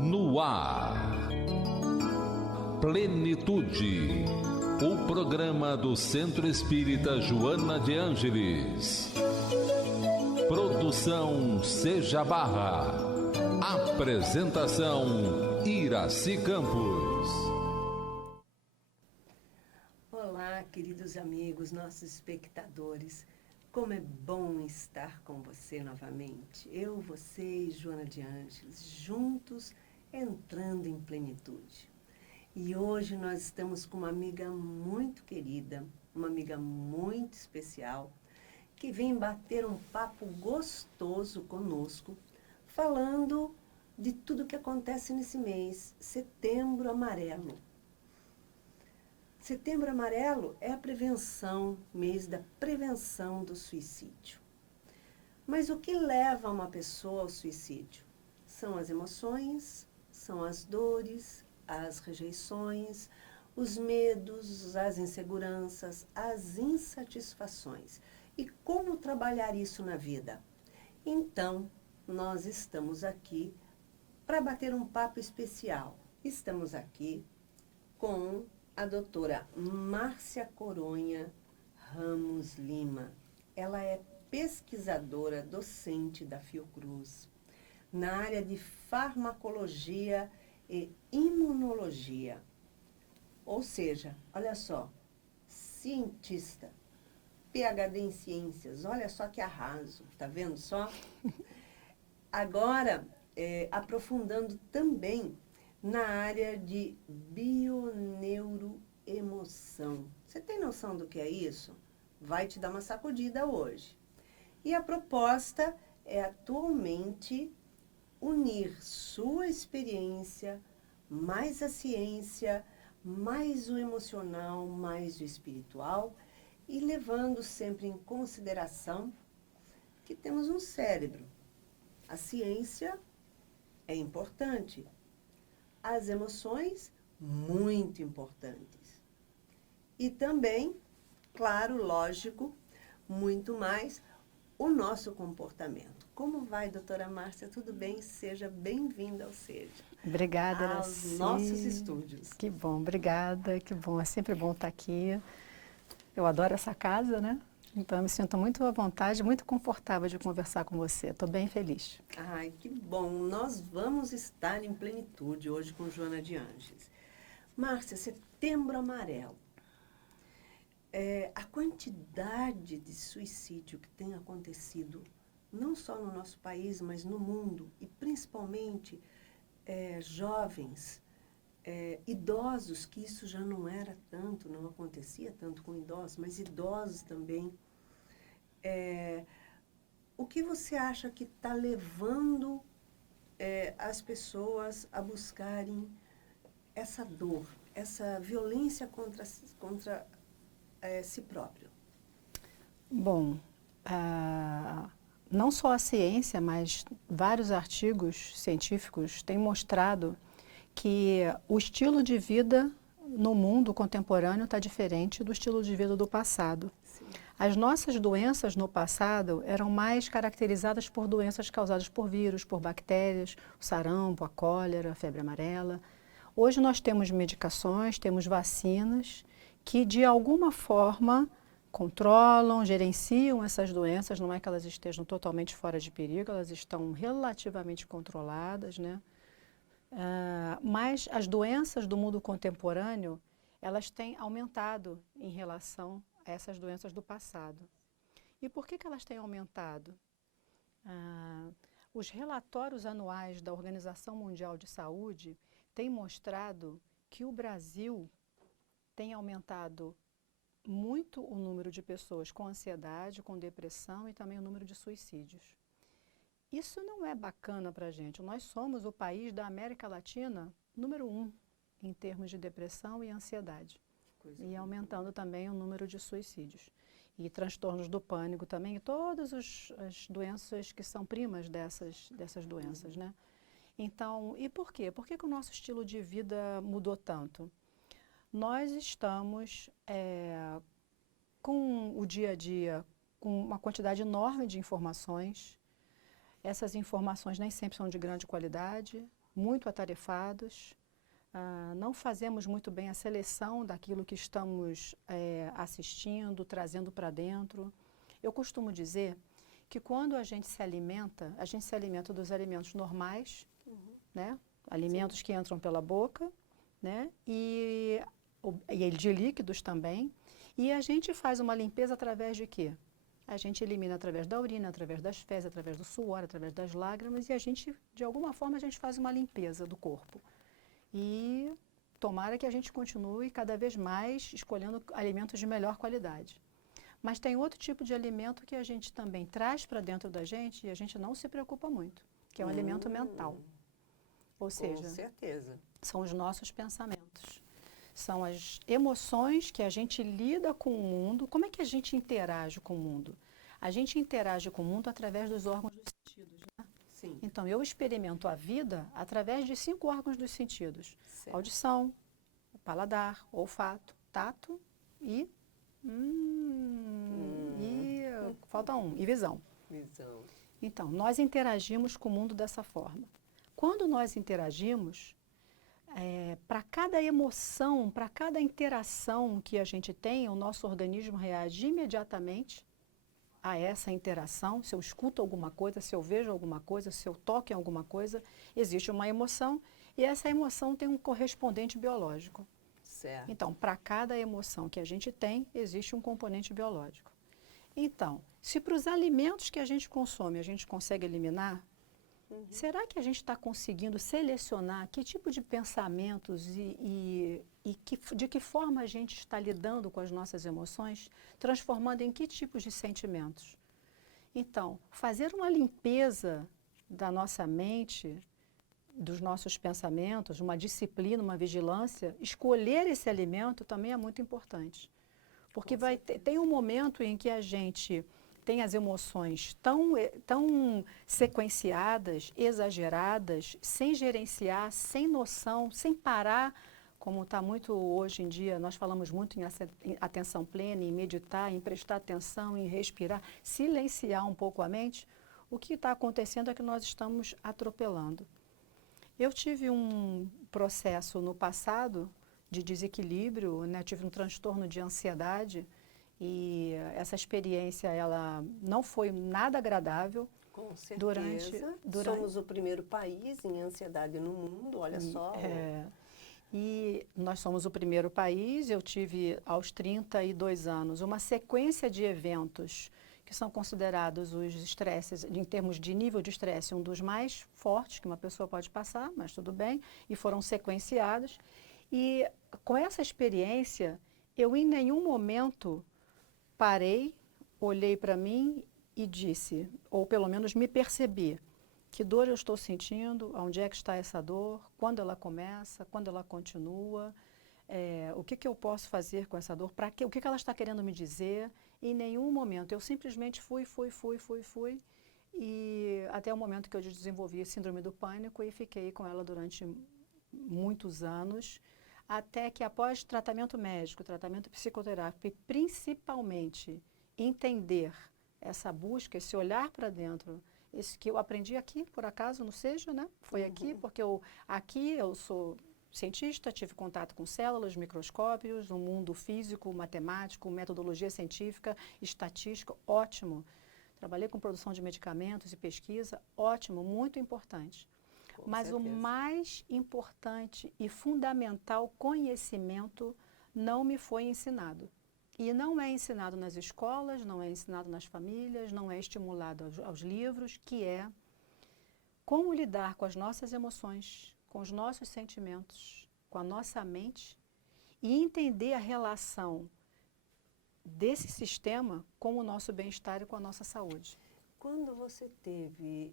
No ar, Plenitude, o programa do Centro Espírita Joana de Ângeles. Produção Seja Barra. Apresentação Iraci Campos. Olá, queridos amigos, nossos espectadores. Como é bom estar com você novamente. Eu, você e Joana de Ângeles, juntos entrando em plenitude. E hoje nós estamos com uma amiga muito querida, uma amiga muito especial, que vem bater um papo gostoso conosco, falando de tudo que acontece nesse mês, Setembro Amarelo. Setembro Amarelo é a prevenção, mês da prevenção do suicídio. Mas o que leva uma pessoa ao suicídio? São as emoções, são as dores, as rejeições, os medos, as inseguranças, as insatisfações. E como trabalhar isso na vida? Então, nós estamos aqui para bater um papo especial. Estamos aqui com a doutora Márcia Coronha Ramos Lima. Ela é pesquisadora docente da Fiocruz, na área de farmacologia e imunologia. Ou seja, olha só, cientista, PhD em ciências, olha só que arraso, tá vendo só? Agora, aprofundando também na área de bioneuroemoção. Você tem noção do que é isso? Vai te dar uma sacudida hoje. E a proposta é atualmente unir sua experiência, mais a ciência, mais o emocional, mais o espiritual, e levando sempre em consideração que temos um cérebro. A ciência é importante, as emoções, muito importantes. E também, claro, lógico, muito mais, o nosso comportamento. Como vai, doutora Márcia? Tudo bem? Seja bem-vinda ao Seja. Obrigada, aos Iraci. nossos estúdios. Que bom, obrigada, que bom. É sempre bom estar aqui. Eu adoro essa casa, né? Então, eu me sinto muito à vontade, muito confortável de conversar com você. Estou bem feliz. Ai, que bom. Nós vamos estar em plenitude hoje com Joana de Ângeles. Márcia, Setembro Amarelo. A quantidade de suicídio que tem acontecido, não só no nosso país, mas no mundo, e principalmente jovens, idosos, que isso já não era tanto, não acontecia tanto com idosos, mas idosos também. O que você acha que está levando as pessoas a buscarem essa dor, essa violência contra si próprio? Bom, não só a ciência, mas vários artigos científicos têm mostrado que o estilo de vida no mundo contemporâneo está diferente do estilo de vida do passado. Sim. As nossas doenças no passado eram mais caracterizadas por doenças causadas por vírus, por bactérias, o sarampo, a cólera, a febre amarela. Hoje nós temos medicações, temos vacinas que de alguma forma controlam, gerenciam essas doenças. Não é que elas estejam totalmente fora de perigo, elas estão relativamente controladas, né? Mas as doenças do mundo contemporâneo, elas têm aumentado em relação a essas doenças do passado. E por que elas têm aumentado? Os relatórios anuais da Organização Mundial de Saúde têm mostrado que o Brasil tem aumentado muito o número de pessoas com ansiedade, com depressão e também o número de suicídios. Isso não é bacana para a gente. Nós somos o país da América Latina número 1 em termos de depressão e ansiedade. E aumentando também o número de suicídios. E transtornos do pânico também, e todas as doenças que são primas dessas doenças, né? Então, e por quê? Por que o nosso estilo de vida mudou tanto? Nós estamos com o dia a dia, com uma quantidade enorme de informações, Essas informações nem sempre são de grande qualidade, muito atarefados. Não fazemos muito bem a seleção daquilo que estamos assistindo, trazendo para dentro. Eu costumo dizer que quando a gente se alimenta dos alimentos normais, né? Alimentos que entram pela boca, né? E de líquidos também. E a gente faz uma limpeza através de quê? A gente elimina através da urina, através das fezes, através do suor, através das lágrimas, e a gente, de alguma forma, a gente faz uma limpeza do corpo. E tomara que a gente continue cada vez mais escolhendo alimentos de melhor qualidade. Mas tem outro tipo de alimento que a gente também traz para dentro da gente e a gente não se preocupa muito, que é o alimento mental. Ou seja, com certeza. São os nossos pensamentos. São as emoções que a gente lida com o mundo. Como é que a gente interage com o mundo? A gente interage com o mundo através dos órgãos dos sentidos, né? Sim. Então, eu experimento a vida através de 5 órgãos dos sentidos. Certo. Audição, paladar, olfato, tato e... falta um, e visão. Visão. Então, nós interagimos com o mundo dessa forma. Quando nós interagimos, para cada emoção, para cada interação que a gente tem, o nosso organismo reage imediatamente a essa interação. Se eu escuto alguma coisa, se eu vejo alguma coisa, se eu toco em alguma coisa, existe uma emoção e essa emoção tem um correspondente biológico. Certo. Então, para cada emoção que a gente tem, existe um componente biológico. Então, se para os alimentos que a gente consome a gente consegue eliminar, será que a gente está conseguindo selecionar que tipo de pensamentos de que forma a gente está lidando com as nossas emoções, transformando em que tipos de sentimentos? Então, fazer uma limpeza da nossa mente, dos nossos pensamentos, uma disciplina, uma vigilância, escolher esse alimento também é muito importante. Porque tem um momento em que a gente tem as emoções tão sequenciadas, exageradas, sem gerenciar, sem noção, sem parar, como está muito hoje em dia, nós falamos muito em atenção plena, em meditar, em prestar atenção, em respirar, silenciar um pouco a mente. O que está acontecendo é que nós estamos atropelando. Eu tive um processo no passado de desequilíbrio, né? Tive um transtorno de ansiedade e essa experiência ela não foi nada agradável. Com certeza. Durante Somos o primeiro país em ansiedade no mundo, olha só. E nós somos o primeiro país. Eu tive aos 32 anos uma sequência de eventos que são considerados os estresses, em termos de nível de estresse, um dos mais fortes que uma pessoa pode passar, mas tudo bem, e foram sequenciados. E com essa experiência, eu em nenhum momento parei, olhei para mim e disse, ou pelo menos me percebi, que dor eu estou sentindo, onde é que está essa dor, quando ela começa, quando ela continua, o que eu posso fazer com essa dor, para quê, o que ela está querendo me dizer. Em nenhum momento, eu simplesmente fui, e até o momento que eu desenvolvi a síndrome do pânico e fiquei com ela durante muitos anos, até que após tratamento médico, tratamento psicoterápico e principalmente entender essa busca, esse olhar para dentro, esse que eu aprendi aqui, por acaso, não seja, né? Foi aqui, porque aqui eu sou cientista, tive contato com células, microscópios, no mundo físico, matemático, metodologia científica, estatística, ótimo. Trabalhei com produção de medicamentos e pesquisa, ótimo, muito importante. Mas o mais importante e fundamental conhecimento não me foi ensinado. E não é ensinado nas escolas, não é ensinado nas famílias, não é estimulado aos livros, que é como lidar com as nossas emoções, com os nossos sentimentos, com a nossa mente e entender a relação desse sistema com o nosso bem-estar e com a nossa saúde. Quando você teve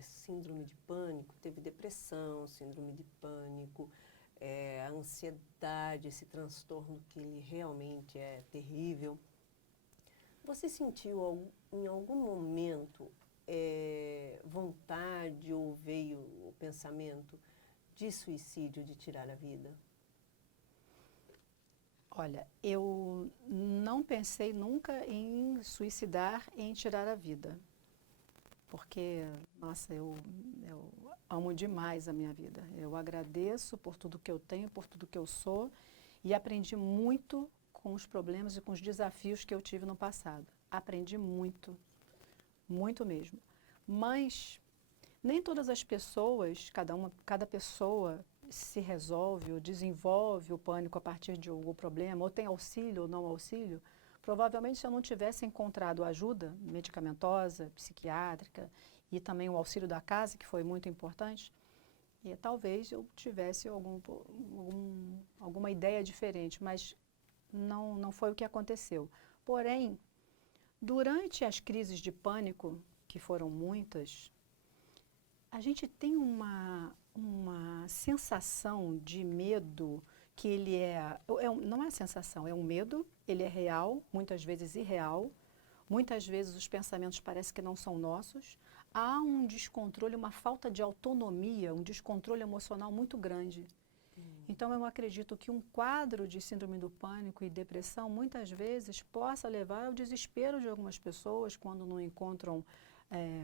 síndrome de pânico, teve depressão, síndrome de pânico, a ansiedade, esse transtorno que ele realmente é terrível, você sentiu em algum momento vontade ou veio o pensamento de suicídio, de tirar a vida? Olha, eu não pensei nunca em suicidar, em tirar a vida. porque, nossa, eu amo demais a minha vida. Eu agradeço por tudo que eu tenho, por tudo que eu sou, e aprendi muito com os problemas e com os desafios que eu tive no passado. Aprendi muito, muito mesmo. Mas nem todas as pessoas, cada pessoa se resolve ou desenvolve o pânico a partir de algum problema, ou tem auxílio ou não auxílio. Provavelmente, se eu não tivesse encontrado ajuda medicamentosa, psiquiátrica e também o auxílio da casa, que foi muito importante, talvez eu tivesse alguma ideia diferente, mas não foi o que aconteceu. Porém, durante as crises de pânico, que foram muitas, a gente tem uma sensação de medo que ele não é sensação, é um medo, ele é real, muitas vezes irreal, muitas vezes os pensamentos parecem que não são nossos, há um descontrole, uma falta de autonomia, um descontrole emocional muito grande. Então, eu acredito que um quadro de síndrome do pânico e depressão, muitas vezes, possa levar ao desespero de algumas pessoas quando não encontram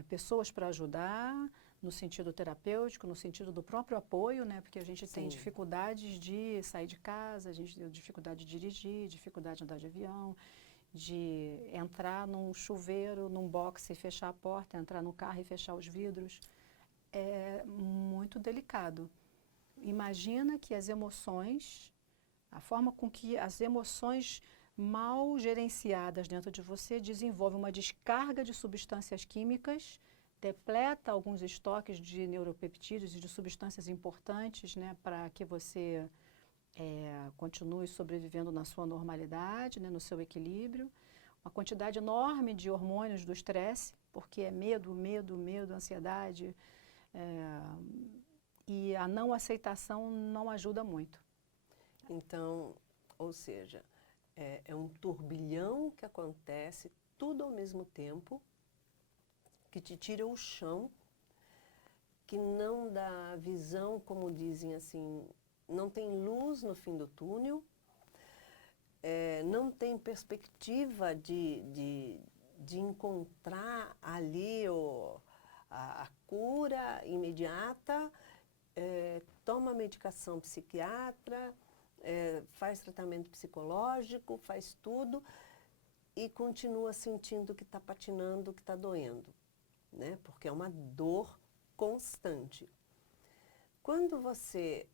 pessoas para ajudar, no sentido terapêutico, no sentido do próprio apoio, né? Porque a gente tem dificuldades de sair de casa, a gente tem dificuldade de dirigir, dificuldade de andar de avião, de entrar num chuveiro, num boxe e fechar a porta, entrar no carro e fechar os vidros. É muito delicado. Imagina que as emoções, a forma com que as emoções mal gerenciadas dentro de você desenvolvem uma descarga de substâncias químicas, depleta alguns estoques de neuropeptídeos e de substâncias importantes, né, para que você continue sobrevivendo na sua normalidade, né, no seu equilíbrio. Uma quantidade enorme de hormônios do estresse, porque é medo, ansiedade, e a não aceitação não ajuda muito. Então, ou seja, é um turbilhão que acontece tudo ao mesmo tempo, que te tira o chão, que não dá visão, como dizem assim, não tem luz no fim do túnel, não tem perspectiva de encontrar ali a cura imediata, toma medicação psiquiatra, faz tratamento psicológico, faz tudo e continua sentindo que está patinando, que está doendo, né? Porque é uma dor constante. Quando você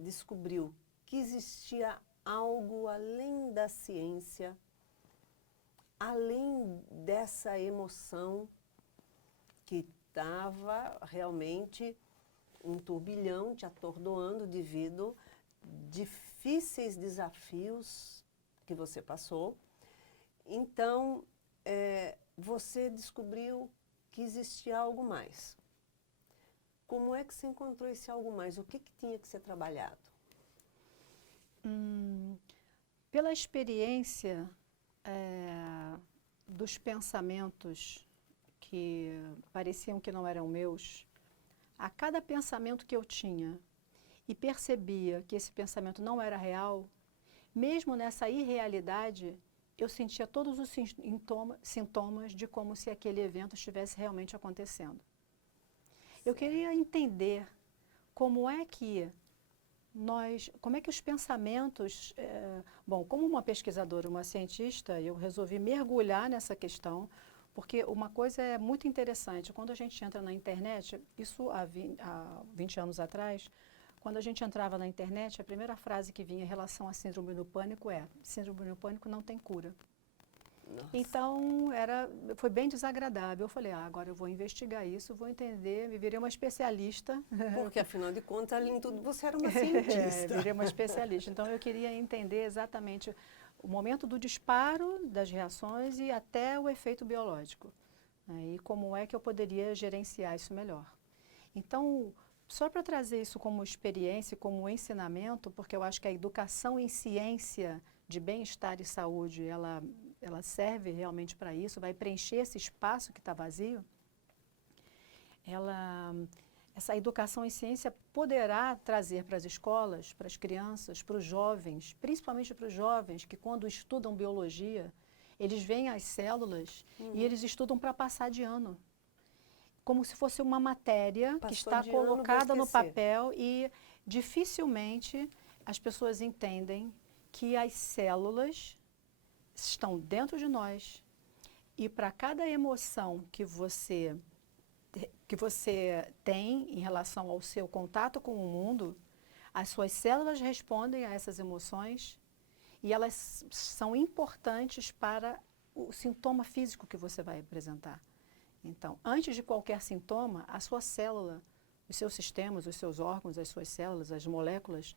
descobriu que existia algo além da ciência, além dessa emoção que estava realmente um turbilhão te atordoando devido difíceis desafios que você passou, então você descobriu que existia algo mais. Como é que você encontrou esse algo mais? O que tinha que ser trabalhado? Pela experiência dos pensamentos que pareciam que não eram meus, a cada pensamento que eu tinha e percebia que esse pensamento não era real, mesmo nessa irrealidade, eu sentia todos os sintomas de como se aquele evento estivesse realmente acontecendo. Eu queria entender como é que os pensamentos... Bom, como uma pesquisadora, uma cientista, eu resolvi mergulhar nessa questão, porque uma coisa é muito interessante. Quando a gente entra na internet, isso há 20 anos atrás, quando a gente entrava na internet, a primeira frase que vinha em relação à síndrome do pânico síndrome do pânico não tem cura. Nossa. Então, foi bem desagradável. Eu falei, agora eu vou investigar isso, vou entender, me virei uma especialista. Porque, afinal de contas, além de tudo, você era uma cientista. Virei uma especialista. Então, eu queria entender exatamente o momento do disparo das reações e até o efeito biológico. E como é que eu poderia gerenciar isso melhor. Então, só para trazer isso como experiência, como ensinamento, porque eu acho que a educação em ciência de bem-estar e saúde, ela serve realmente para isso, vai preencher esse espaço que está vazio. Essa educação em ciência poderá trazer para as escolas, para as crianças, para os jovens, principalmente para os jovens que quando estudam biologia, eles veem as células e eles estudam para passar de ano. como se fosse uma matéria que Passou está de ano, vou colocada no esquecer. papel e dificilmente as pessoas entendem que as células estão dentro de nós e para cada emoção que você tem em relação ao seu contato com o mundo, as suas células respondem a essas emoções e elas são importantes para o sintoma físico que você vai apresentar. Então, antes de qualquer sintoma, a sua célula, os seus sistemas, os seus órgãos, as suas células, as moléculas,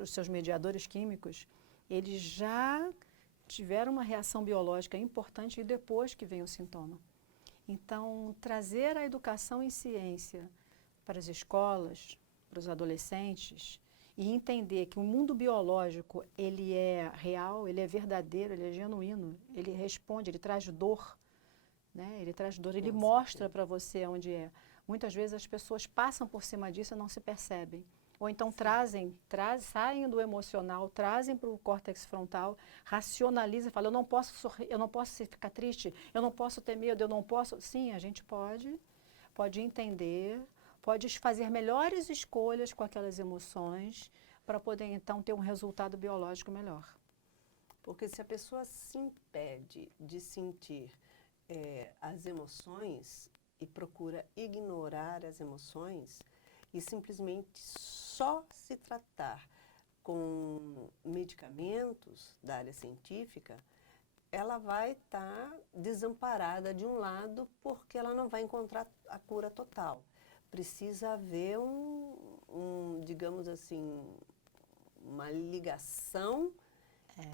os seus mediadores químicos, eles já tiveram uma reação biológica importante e depois que vem o sintoma. Então, trazer a educação em ciência para as escolas, para os adolescentes, e entender que o mundo biológico, ele é real, ele é verdadeiro, ele é genuíno, ele responde, ele traz dor, né? Ele traz dor, ele mostra para você onde é. Muitas vezes as pessoas passam por cima disso e não se percebem. Ou então saem do emocional, trazem para o córtex frontal, racionalizam e falam, eu não posso sorrir, eu não posso ficar triste, eu não posso ter medo, eu não posso... Sim, a gente pode entender, pode fazer melhores escolhas com aquelas emoções para poder então ter um resultado biológico melhor. Porque se a pessoa se impede de sentir as emoções e procura ignorar as emoções e simplesmente só se tratar com medicamentos da área científica, ela vai estar desamparada de um lado porque ela não vai encontrar a cura total. Precisa haver digamos assim, uma ligação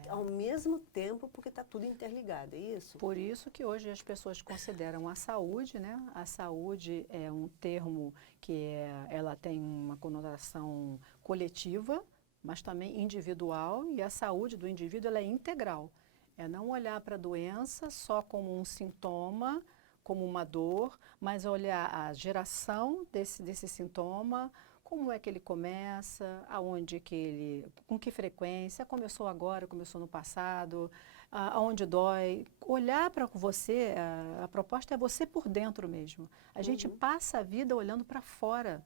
ao mesmo tempo, porque está tudo interligado, é isso? Por isso que hoje as pessoas consideram a saúde, né? A saúde é um termo que ela tem uma conotação coletiva, mas também individual, e a saúde do indivíduo ela é integral. É não olhar para a doença só como um sintoma, como uma dor, mas olhar a geração desse sintoma, como é que ele começa, aonde que ele, com que frequência, começou agora, começou no passado, aonde dói. Olhar para você, a proposta é você por dentro mesmo. A gente passa a vida olhando para fora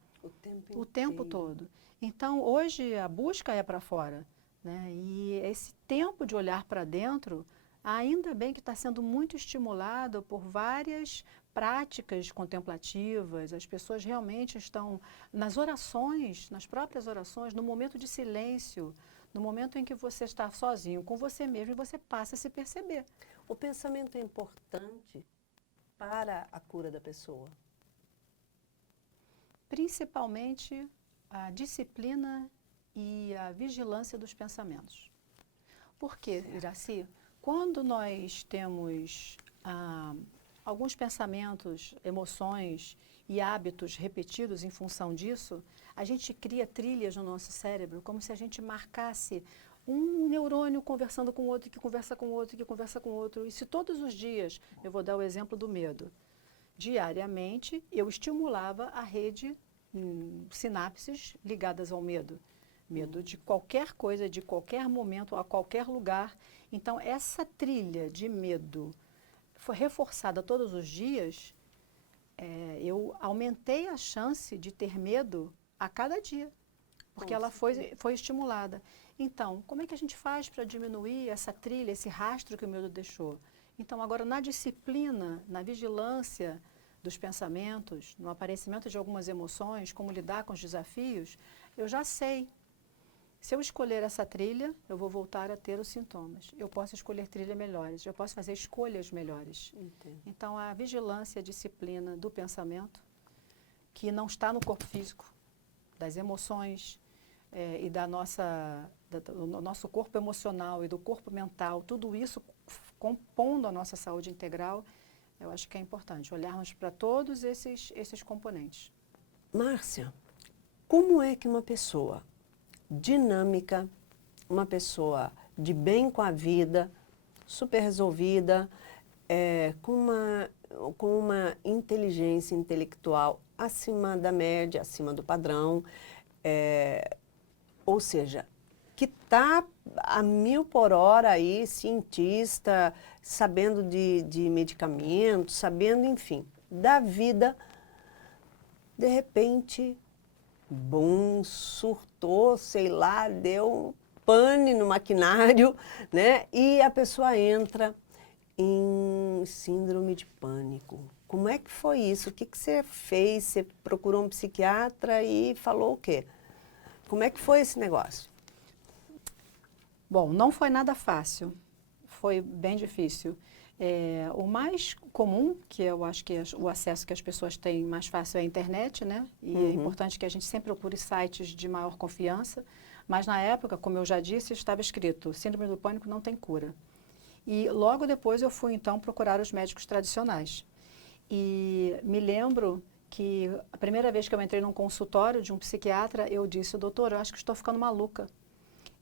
o tempo todo. Então, hoje a busca é para fora, né? E esse tempo de olhar para dentro, ainda bem que está sendo muito estimulado por várias práticas contemplativas, as pessoas realmente estão nas orações, nas próprias orações, no momento de silêncio, no momento em que você está sozinho com você mesmo e você passa a se perceber. O pensamento é importante para a cura da pessoa? Principalmente a disciplina e a vigilância dos pensamentos. Por quê, Iraci? Quando nós temos alguns pensamentos, emoções e hábitos repetidos em função disso, a gente cria trilhas no nosso cérebro, como se a gente marcasse um neurônio conversando com outro, que conversa com outro, que conversa com outro. E se todos os dias, eu vou dar o exemplo do medo, diariamente eu estimulava a rede, sinapses ligadas ao medo. Medo de qualquer coisa, de qualquer momento, a qualquer lugar. Então, essa trilha de medo foi reforçada todos os dias, eu aumentei a chance de ter medo a cada dia, porque ela foi estimulada. Então, como é que a gente faz para diminuir essa trilha, esse rastro que o medo deixou? Então, agora, na disciplina, na vigilância dos pensamentos, no aparecimento de algumas emoções, como lidar com os desafios, eu já sei. Se eu escolher essa trilha, eu vou voltar a ter os sintomas. Eu posso escolher trilhas melhores, eu posso fazer escolhas melhores. Entendo. Então, a vigilância, a disciplina do pensamento, que não está no corpo físico, das emoções e do nosso corpo emocional e do corpo mental, tudo isso compondo a nossa saúde integral, eu acho que é importante olharmos para todos esses componentes. Márcia, como é que uma pessoa dinâmica, uma pessoa de bem com a vida, super resolvida, com uma inteligência intelectual acima da média, acima do padrão, ou seja, que está a 1000 por hora aí, cientista, sabendo de medicamentos, sabendo, enfim, da vida De repente, bum, surtou, sei lá, deu pane no maquinário, né? E a pessoa entra em síndrome de pânico. Como é que foi isso? O que que você fez? Você procurou um psiquiatra e falou o quê? Como é que foi esse negócio? Bom, não foi nada fácil, foi bem difícil. O mais comum, que eu acho que o acesso que as pessoas têm mais fácil é a internet, né? E é importante que a gente sempre procure sites de maior confiança. Mas na época, como eu já disse, estava escrito: Síndrome do pânico não tem cura. E logo depois eu fui então procurar os médicos tradicionais. E me lembro que a primeira vez que eu entrei num consultório de um psiquiatra, eu disse: doutor, eu acho que estou ficando maluca.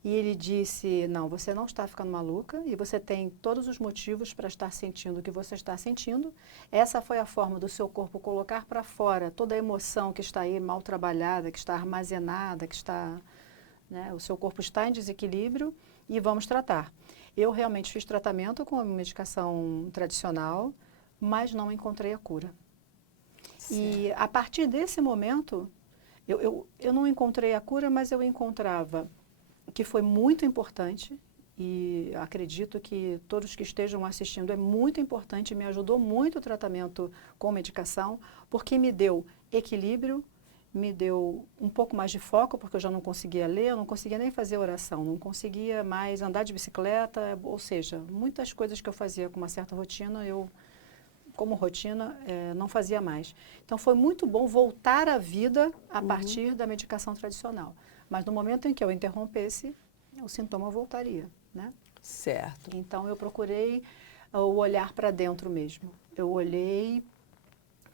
E ele disse: não, você não está ficando maluca e você tem todos os motivos para estar sentindo o que você está sentindo. Essa foi a forma do seu corpo colocar para fora toda a emoção que está aí mal trabalhada, que está armazenada, que está, né, o seu corpo está em desequilíbrio e vamos tratar. Eu realmente fiz tratamento com a medicação tradicional, mas não encontrei a cura. Certo. E a partir desse momento, eu não encontrei a cura, mas eu encontrava que foi muito importante, e acredito que todos que estejam assistindo, é muito importante, me ajudou muito o tratamento com medicação, porque me deu equilíbrio, me deu um pouco mais de foco, porque eu já não conseguia ler, eu não conseguia nem fazer oração, não conseguia mais andar de bicicleta, ou seja, muitas coisas que eu fazia com uma certa rotina, eu, como rotina, não fazia mais. Então foi muito bom voltar à vida a partir da medicação tradicional. Mas no momento em que eu interrompesse, o sintoma voltaria, né? Certo. Então eu procurei o olhar para dentro mesmo. Eu olhei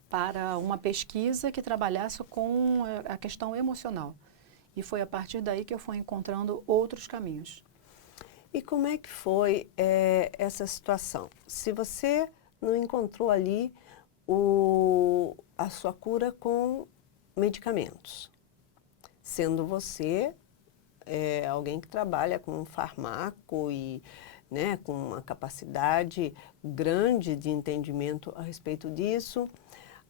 para uma pesquisa que trabalhasse com a questão emocional. E foi a partir daí que eu fui encontrando outros caminhos. E como é que foi essa situação? Se você não encontrou ali a sua cura com medicamentos, sendo você alguém que trabalha com um farmaco e, né, com uma capacidade grande de entendimento a respeito disso,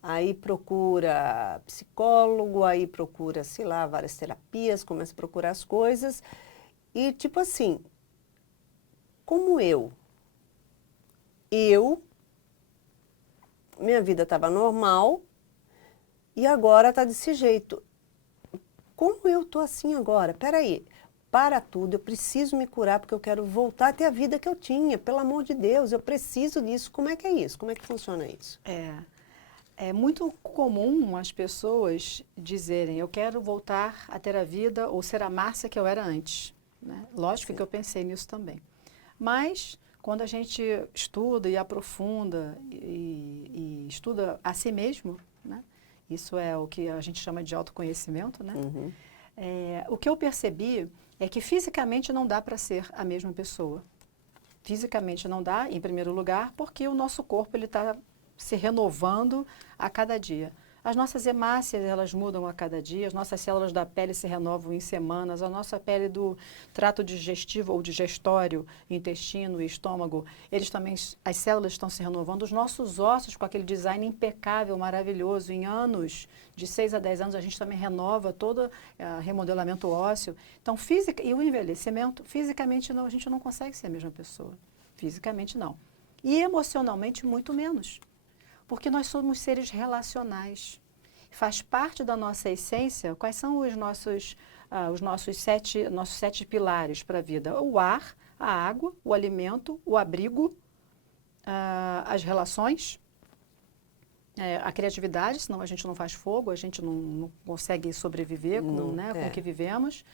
aí procura psicólogo, aí procura, sei lá, várias terapias, começa a procurar as coisas e tipo assim, como minha vida estava normal e agora está desse jeito. Como eu estou assim agora? Peraí, para tudo, eu preciso me curar porque eu quero voltar a ter a vida que eu tinha, pelo amor de Deus, eu preciso disso. Como é que é isso? Como é que funciona isso? É muito comum as pessoas dizerem: eu quero voltar a ter a vida ou ser a Márcia que eu era antes, né? Lógico que eu pensei nisso também. Mas quando a gente estuda e aprofunda e estuda a si mesmo, né? Isso é o que a gente chama de autoconhecimento, né? O que eu percebi é que fisicamente não dá para ser a mesma pessoa. Fisicamente não dá, em primeiro lugar, porque o nosso corpo está se renovando a cada dia. As nossas hemácias, elas mudam a cada dia, as nossas células da pele se renovam em semanas, a nossa pele do trato digestivo ou digestório, intestino e estômago, eles também, as células estão se renovando, os nossos ossos com aquele design impecável, maravilhoso, em anos, de 6 a 10 anos, a gente também renova todo o remodelamento ósseo. Então, e o envelhecimento, fisicamente não, a gente não consegue ser a mesma pessoa, fisicamente não. E emocionalmente muito menos. Porque nós somos seres relacionais. Faz parte da nossa essência. Quais são os nossos sete pilares para a vida? O ar, a água, o alimento, o abrigo, as relações, a criatividade, senão a gente não faz fogo, a gente não consegue sobreviver com o que vivemos.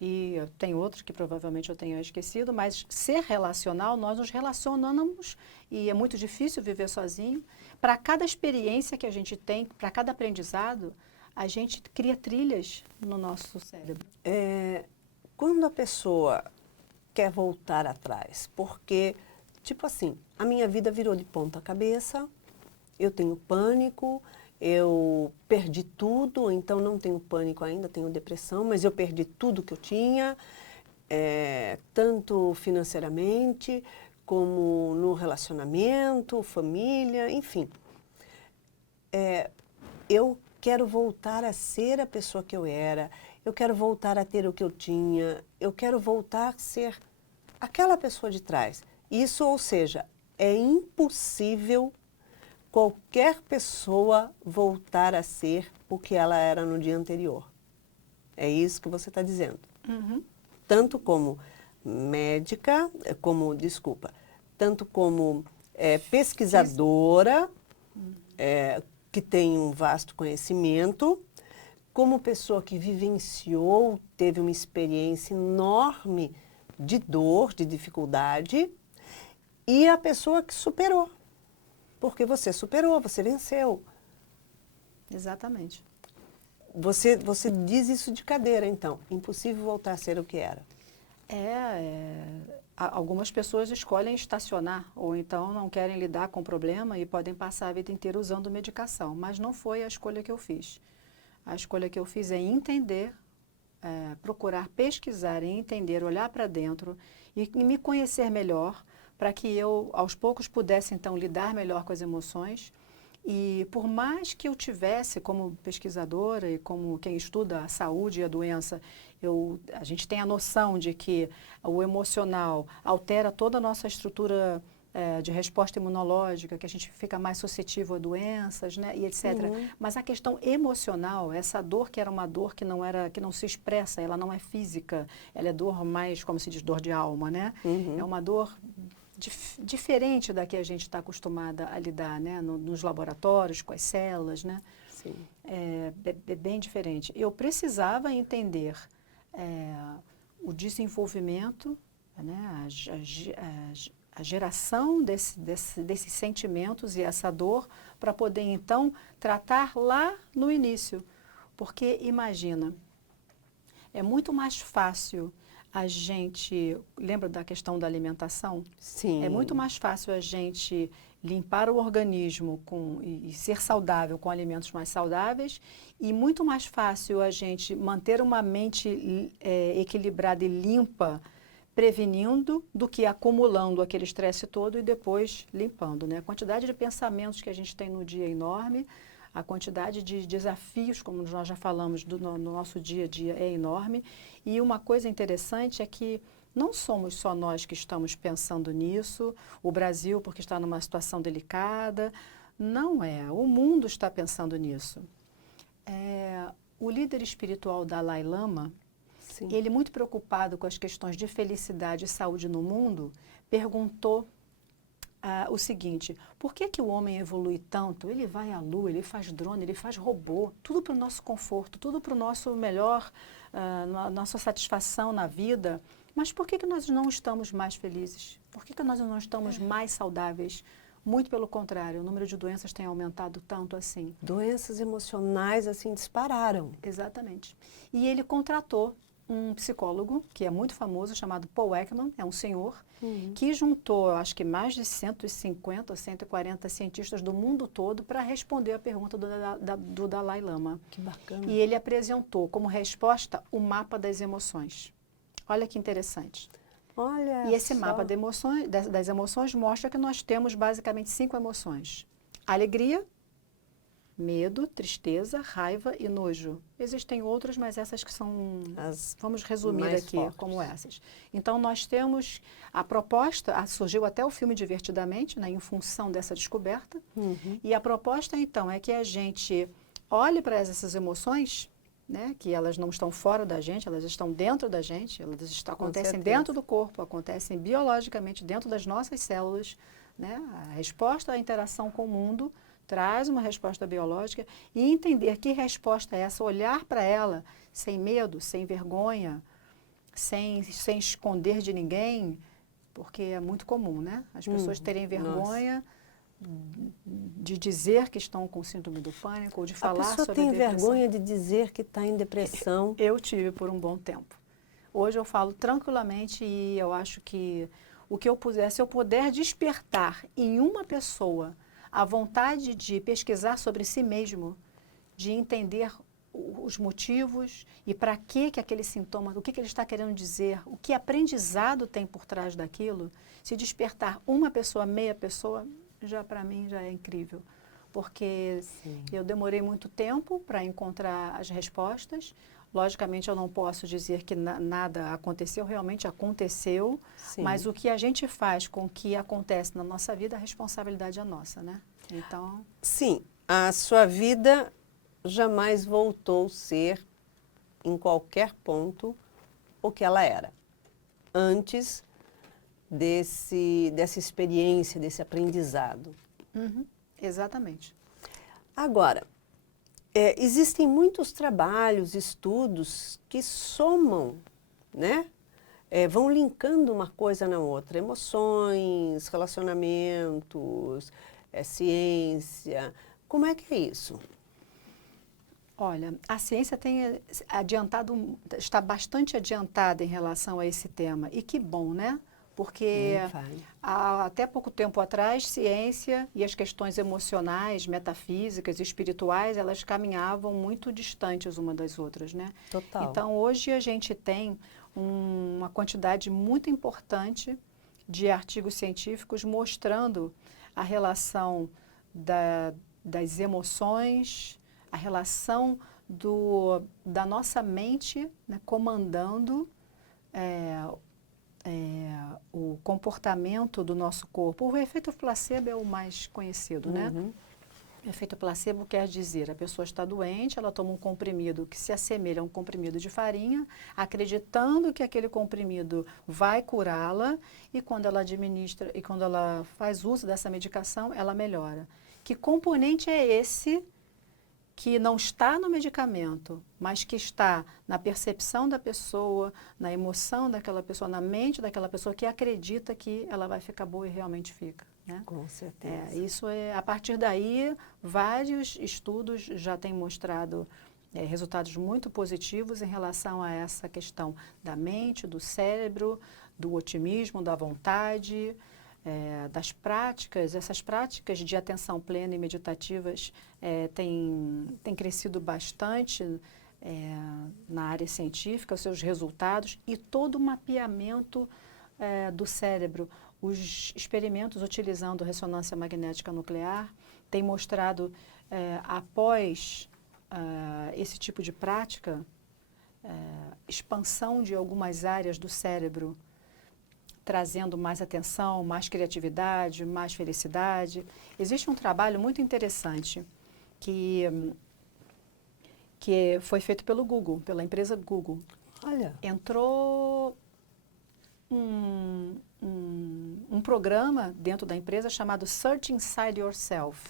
E tem outros que provavelmente eu tenha esquecido, mas ser relacional, nós nos relacionamos e é muito difícil viver sozinho. Para cada experiência que a gente tem, para cada aprendizado, a gente cria trilhas no nosso cérebro. Quando a pessoa quer voltar atrás, porque, tipo assim, a minha vida virou de ponta cabeça, eu tenho pânico, eu perdi tudo, então não tenho pânico ainda, tenho depressão, mas eu perdi tudo que eu tinha, tanto financeiramente, como no relacionamento, família, enfim. Eu quero voltar a ser a pessoa que eu era, eu quero voltar a ter o que eu tinha, eu quero voltar a ser aquela pessoa de trás. Isso, ou seja, é impossível qualquer pessoa voltar a ser o que ela era no dia anterior. É isso que você está dizendo. Tanto como médica, tanto como pesquisadora, que tem um vasto conhecimento, como pessoa que vivenciou, teve uma experiência enorme de dor, de dificuldade, e a pessoa que superou. Porque você superou, você venceu. Exatamente. Você diz isso de cadeira, então. Impossível voltar a ser o que era. Algumas pessoas escolhem estacionar ou então não querem lidar com o problema e podem passar a vida inteira usando medicação, mas não foi a escolha que eu fiz. A escolha que eu fiz é entender, procurar pesquisar e entender, olhar para dentro e me conhecer melhor para que eu, aos poucos, pudesse então lidar melhor com as emoções. E por mais que eu tivesse, como pesquisadora e como quem estuda a saúde e a doença, a gente tem a noção de que o emocional altera toda a nossa estrutura de resposta imunológica, que a gente fica mais suscetível a doenças, né, e etc. Mas a questão emocional, essa dor que era uma dor que não se expressa, ela não é física, ela é dor mais, como se diz, dor de alma, né? É uma dor diferente da que a gente está acostumada a lidar, né? Nos laboratórios, com as células, né? Sim. É bem diferente. Eu precisava entender o desenvolvimento, né? A geração desses sentimentos e essa dor para poder, então, tratar lá no início. Porque, imagina, é muito mais fácil a gente... Lembra da questão da alimentação? Sim. É muito mais fácil a gente limpar o organismo e ser saudável com alimentos mais saudáveis e muito mais fácil a gente manter uma mente equilibrada e limpa, prevenindo, do que acumulando aquele estresse todo e depois limpando, né? A quantidade de pensamentos que a gente tem no dia é enorme, a quantidade de desafios, como nós já falamos, no nosso dia a dia é enorme. E uma coisa interessante é que não somos só nós que estamos pensando nisso, o Brasil porque está numa situação delicada, não é, o mundo está pensando nisso. O líder espiritual Dalai Lama, Sim. ele muito preocupado com as questões de felicidade e saúde no mundo, perguntou o seguinte: por que o homem evolui tanto? Ele vai à lua, ele faz drone, ele faz robô, tudo para o nosso conforto, tudo para o nosso melhor, nossa satisfação na vida. Mas por que nós não estamos mais felizes? Por que nós não estamos mais saudáveis? Muito pelo contrário, o número de doenças tem aumentado tanto assim. Doenças emocionais, assim, dispararam. Exatamente. E ele contratou um psicólogo, que é muito famoso, chamado Paul Ekman, é um senhor, que juntou, eu acho que mais de 150 ou 140 cientistas do mundo todo para responder a pergunta do Dalai Lama. Que bacana. E ele apresentou como resposta o mapa das emoções. Olha que interessante. Olha E esse só. mapa das emoções mostra que nós temos basicamente 5 emoções: alegria, medo, tristeza, raiva e nojo. Existem outras, mas essas que são... Vamos resumir mais aqui fortes. como essas. Então, nós temos a proposta, surgiu até o filme Divertidamente, né, em função dessa descoberta. E a proposta, então, é que a gente olhe para essas emoções, né, que elas não estão fora da gente, elas estão dentro da gente, elas acontecem dentro do corpo, acontecem biologicamente dentro das nossas células, né? A resposta à interação com o mundo traz uma resposta biológica e entender que resposta é essa, olhar para ela sem medo, sem vergonha, sem esconder de ninguém, porque é muito comum, né? As pessoas terem vergonha de dizer que estão com síndrome do pânico ou de falar sobre a depressão. A pessoa tem vergonha de dizer que está em depressão. Eu tive por um bom tempo. Hoje eu falo tranquilamente e eu acho que o que eu puder, se eu puder despertar em uma pessoa a vontade de pesquisar sobre si mesmo, de entender os motivos e para que aquele sintoma, o que ele está querendo dizer, o que aprendizado tem por trás daquilo, se despertar uma pessoa, meia pessoa, já para mim já é incrível. porque eu demorei muito tempo para encontrar as respostas. Logicamente, eu não posso dizer que nada aconteceu, realmente aconteceu, mas o que a gente faz com o que acontece na nossa vida, a responsabilidade é nossa, né? Então... Sim, a sua vida jamais voltou a ser, em qualquer ponto, o que ela era antes dessa experiência, desse aprendizado. Exatamente. Agora, existem muitos trabalhos, estudos que somam, né? Vão linkando uma coisa na outra, emoções, relacionamentos, ciência. Como é que é isso? Olha, a ciência tem adiantado, está bastante adiantada em relação a esse tema. E que bom, né? Porque até pouco tempo atrás, ciência e as questões emocionais, metafísicas e espirituais, elas caminhavam muito distantes uma das outras, né? Total. Então, hoje a gente tem uma quantidade muito importante de artigos científicos mostrando a relação das emoções, a relação da nossa mente, né, comandando o comportamento do nosso corpo. O efeito placebo é o mais conhecido, né? O efeito placebo quer dizer, a pessoa está doente, ela toma um comprimido que se assemelha a um comprimido de farinha, acreditando que aquele comprimido vai curá-la, e quando ela administra, e quando ela faz uso dessa medicação, ela melhora. Que componente é esse que não está no medicamento, mas que está na percepção da pessoa, na emoção daquela pessoa, na mente daquela pessoa que acredita que ela vai ficar boa e realmente fica, né? Com certeza. Isso a partir daí, vários estudos já têm mostrado resultados muito positivos em relação a essa questão da mente, do cérebro, do otimismo, da vontade, das práticas. Essas práticas de atenção plena e meditativas têm crescido bastante na área científica, os seus resultados e todo o mapeamento do cérebro. Os experimentos utilizando ressonância magnética nuclear têm mostrado, após esse tipo de prática, expansão de algumas áreas do cérebro, trazendo mais atenção, mais criatividade, mais felicidade. Existe um trabalho muito interessante que foi feito pelo Google, pela empresa Google. Olha. Entrou um programa dentro da empresa chamado Search Inside Yourself,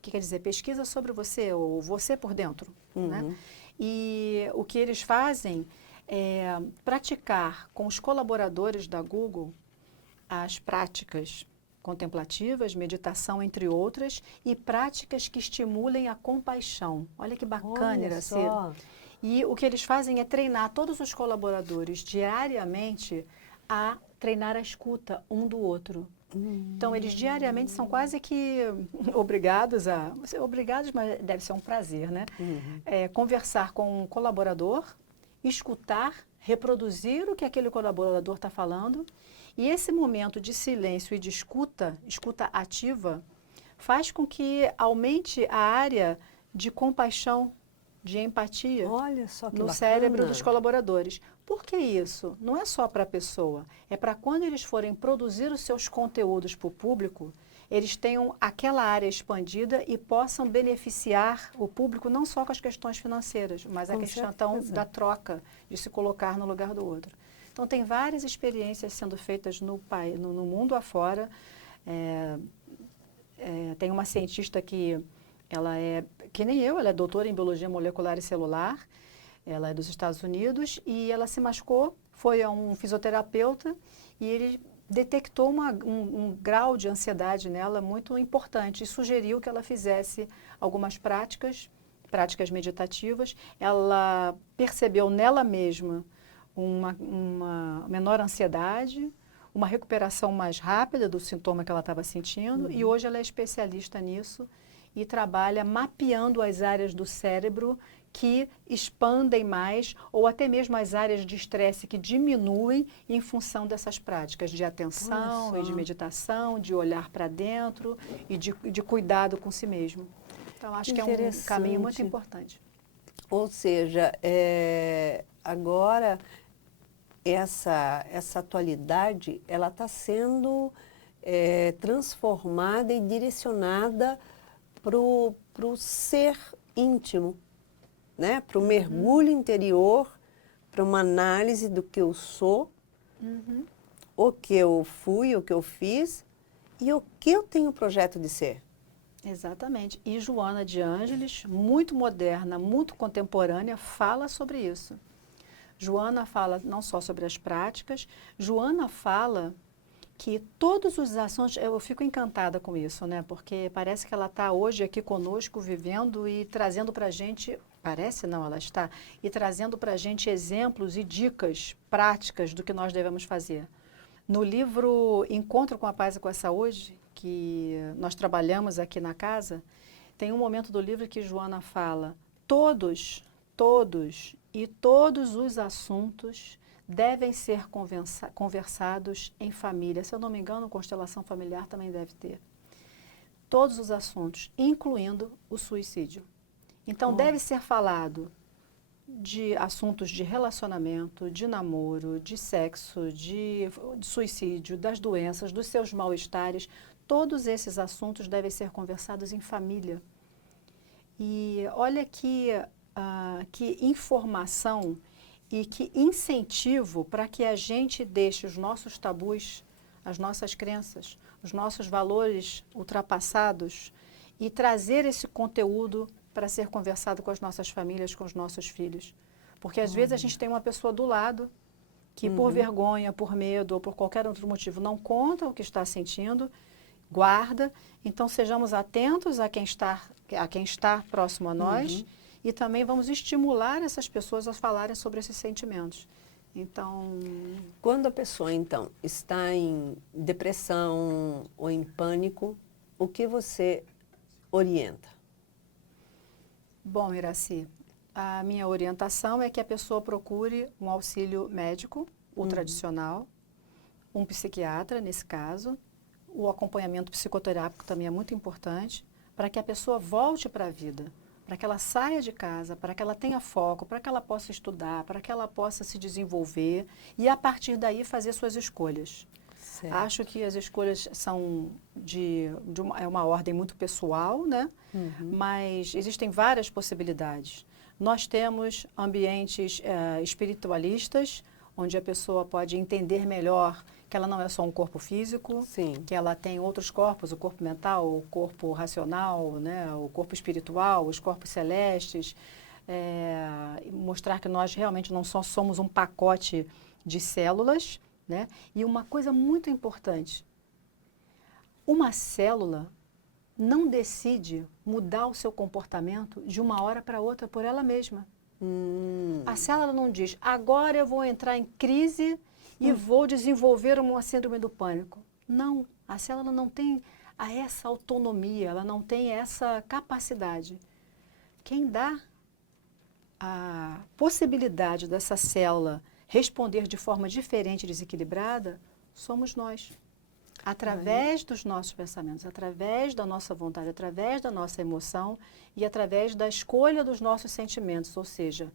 que quer dizer pesquisa sobre você, ou você por dentro, né? E o que eles fazem praticar com os colaboradores da Google as práticas contemplativas, meditação, entre outras, e práticas que estimulem a compaixão. Olha que bacana, Iracy. E o que eles fazem é treinar todos os colaboradores diariamente a treinar a escuta um do outro. Então, eles diariamente são quase que obrigados mas deve ser um prazer, né? Conversar com um colaborador, escutar, reproduzir o que aquele colaborador está falando, e esse momento de silêncio e de escuta ativa, faz com que aumente a área de compaixão, de empatia no cérebro dos colaboradores. Por que isso? Não é só para a pessoa, é para quando eles forem produzir os seus conteúdos para o público, eles tenham aquela área expandida e possam beneficiar o público não só com as questões financeiras, mas a questão da troca, de se colocar no lugar do outro. Então, tem várias experiências sendo feitas no mundo afora. Tem uma cientista que ela que nem eu, ela é doutora em biologia molecular e celular, ela é dos Estados Unidos, e ela se machucou, foi a um fisioterapeuta, e ele detectou um grau de ansiedade nela muito importante e sugeriu que ela fizesse algumas práticas meditativas. Ela percebeu nela mesma uma menor ansiedade, uma recuperação mais rápida do sintoma que ela estava sentindo, e hoje ela é especialista nisso e trabalha mapeando as áreas do cérebro que expandem mais, ou até mesmo as áreas de estresse que diminuem em função dessas práticas de atenção e de meditação, de olhar para dentro e de cuidado com si mesmo. Então, acho que é um caminho muito importante. Ou seja, agora essa atualidade, ela está sendo transformada e direcionada para o ser íntimo, né? Para o mergulho interior, para uma análise do que eu sou, o que eu fui, o que eu fiz e o que eu tenho projeto de ser. Exatamente. E Joana de Ângeles, muito moderna, muito contemporânea, fala sobre isso. Joana fala não só sobre as práticas, Joana fala que todos os assuntos, eu fico encantada com isso, né? Porque parece que ela está hoje aqui conosco, vivendo e trazendo para a gente, parece não, ela está, e trazendo para a gente exemplos e dicas práticas do que nós devemos fazer. No livro Encontro com a Paz e com a Saúde, que nós trabalhamos aqui na casa, tem um momento do livro que Joana fala, todos os assuntos devem ser conversados em família. Se eu não me engano, constelação familiar também deve ter. Todos os assuntos, incluindo o suicídio. Então, deve ser falado de assuntos de relacionamento, de namoro, de sexo, de suicídio, das doenças, dos seus mal-estares. Todos esses assuntos devem ser conversados em família. E olha que informação e que incentivo para que a gente deixe os nossos tabus, as nossas crenças, os nossos valores ultrapassados e trazer esse conteúdo para ser conversado com as nossas famílias, com os nossos filhos. Porque às vezes a gente tem uma pessoa do lado que por vergonha, por medo ou por qualquer outro motivo não conta o que está sentindo, guarda. Então sejamos atentos a quem está próximo a nós e também vamos estimular essas pessoas a falarem sobre esses sentimentos. Então, quando a pessoa então está em depressão ou em pânico, o que você orienta? Bom, Iraci, a minha orientação é que a pessoa procure um auxílio médico, o tradicional, um psiquiatra, nesse caso. O acompanhamento psicoterápico também é muito importante para que a pessoa volte para a vida, para que ela saia de casa, para que ela tenha foco, para que ela possa estudar, para que ela possa se desenvolver e, a partir daí, fazer suas escolhas. Certo. Acho que as escolhas são é uma ordem muito pessoal, né? Mas existem várias possibilidades. Nós temos ambientes espiritualistas, onde a pessoa pode entender melhor que ela não é só um corpo físico, que ela tem outros corpos, o corpo mental, o corpo racional, né? O corpo espiritual, os corpos celestes, mostrar que nós realmente não só somos um pacote de células, né? E uma coisa muito importante, uma célula não decide mudar o seu comportamento de uma hora para outra por ela mesma. A célula não diz, agora eu vou entrar em crise e vou desenvolver uma síndrome do pânico. Não, a célula não tem essa autonomia, ela não tem essa capacidade. Quem dá a possibilidade dessa célula responder de forma diferente e desequilibrada, somos nós. Através dos nossos pensamentos, através da nossa vontade, através da nossa emoção e através da escolha dos nossos sentimentos, ou seja,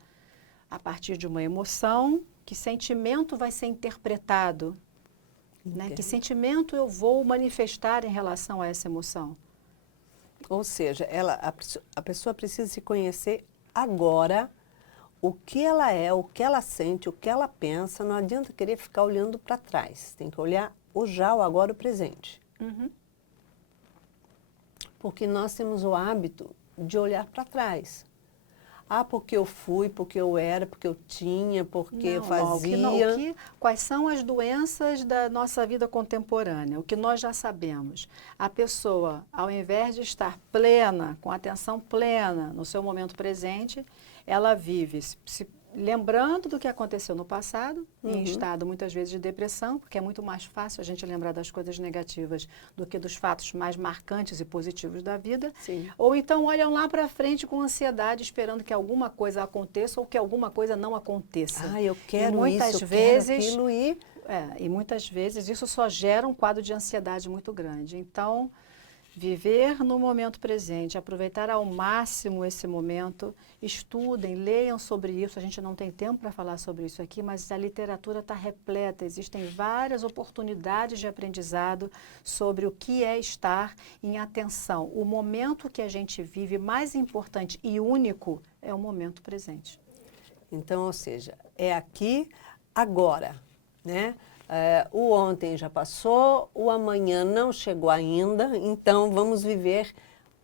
a partir de uma emoção, que sentimento vai ser interpretado, né? Que sentimento eu vou manifestar em relação a essa emoção. Ou seja, a pessoa precisa se conhecer agora, o que ela é, o que ela sente, o que ela pensa. Não adianta querer ficar olhando para trás, tem que olhar o já, o agora, o presente. Porque nós temos o hábito de olhar para trás. Porque eu fui, porque eu era, porque eu tinha, porque eu fazia. Quais são as doenças da nossa vida contemporânea? O que nós já sabemos. A pessoa, ao invés de estar plena, com atenção plena no seu momento presente, ela vive se lembrando do que aconteceu no passado, em estado muitas vezes de depressão, porque é muito mais fácil a gente lembrar das coisas negativas do que dos fatos mais marcantes e positivos da vida. Ou então olham lá para frente com ansiedade, esperando que alguma coisa aconteça ou que alguma coisa não aconteça. Eu quero muitas isso, vezes, eu quero aquilo e muitas vezes isso só gera um quadro de ansiedade muito grande. Então, Viver no momento presente, aproveitar ao máximo esse momento, estudem, leiam sobre isso. A gente não tem tempo para falar sobre isso aqui, mas a literatura está repleta, existem várias oportunidades de aprendizado sobre o que é estar em atenção. O momento que a gente vive, mais importante e único, é o momento presente. Então, ou seja, é aqui, agora, né? O ontem já passou, o amanhã não chegou ainda, então vamos viver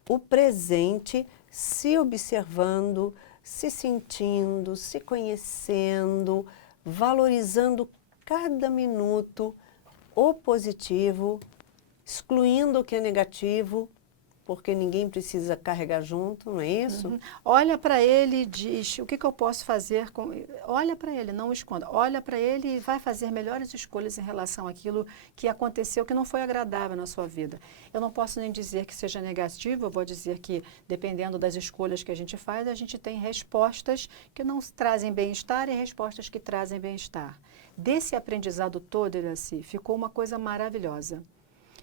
o presente, se observando, se sentindo, se conhecendo, valorizando cada minuto, o positivo, excluindo o que é negativo, porque ninguém precisa carregar junto, não é isso? Olha para ele e diz, o que eu posso fazer com... Olha para ele, não o esconda. Olha para ele e vai fazer melhores escolhas em relação àquilo que aconteceu, que não foi agradável na sua vida. Eu não posso nem dizer que seja negativo, eu vou dizer que, dependendo das escolhas que a gente faz, a gente tem respostas que não trazem bem-estar e respostas que trazem bem-estar. Desse aprendizado todo, Iraci, ficou uma coisa maravilhosa.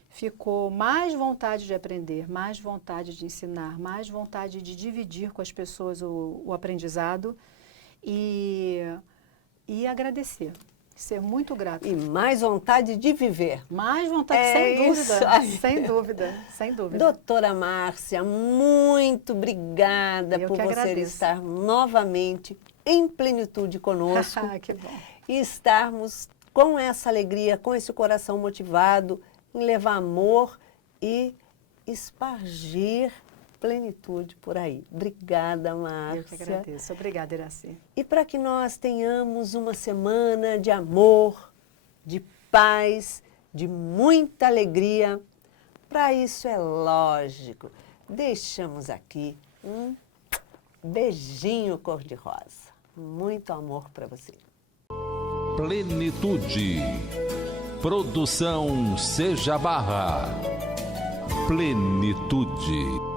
Ficou mais vontade de aprender, mais vontade de ensinar, mais vontade de dividir com as pessoas o aprendizado e agradecer, ser muito grato. E mais vontade de viver. Mais vontade, sem dúvida, sem dúvida, sem dúvida. Doutora Márcia, muito obrigada por você estar novamente em plenitude conosco. Que bom. E estarmos com essa alegria, com esse coração motivado, em levar amor e espargir plenitude por aí. Obrigada, Márcia. Eu que agradeço. Obrigada, Iraci. E para que nós tenhamos uma semana de amor, de paz, de muita alegria, para isso é lógico, deixamos aqui um beijinho cor-de-rosa. Muito amor para você. Plenitude. Produção Seja Barra. Plenitude.